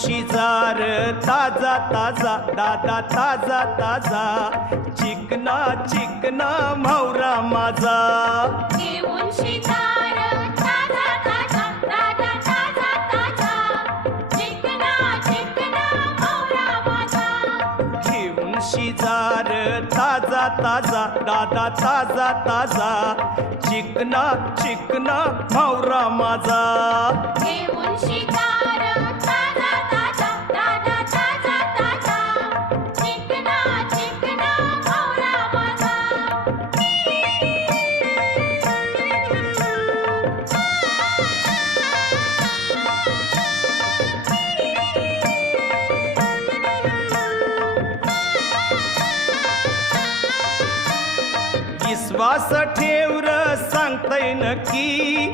शिजार ताजा ताजा दादा ताजा ताजा चिकना चिकना म्हावरा माझा घेऊन शिजार ताजा ताजा दादा ताजा ताजा चिकना चिकना म्हावरा माझा घेऊन शिजार ताजा ताजा दादा ताजा ताजा चिकना चिकना म्हावरा माझा घेऊन शिजार ताजा ताजा दादा ताजा ताजा चिकना चिकना म्हावरा माझा विश्वास ठेव र सांगतय नक्की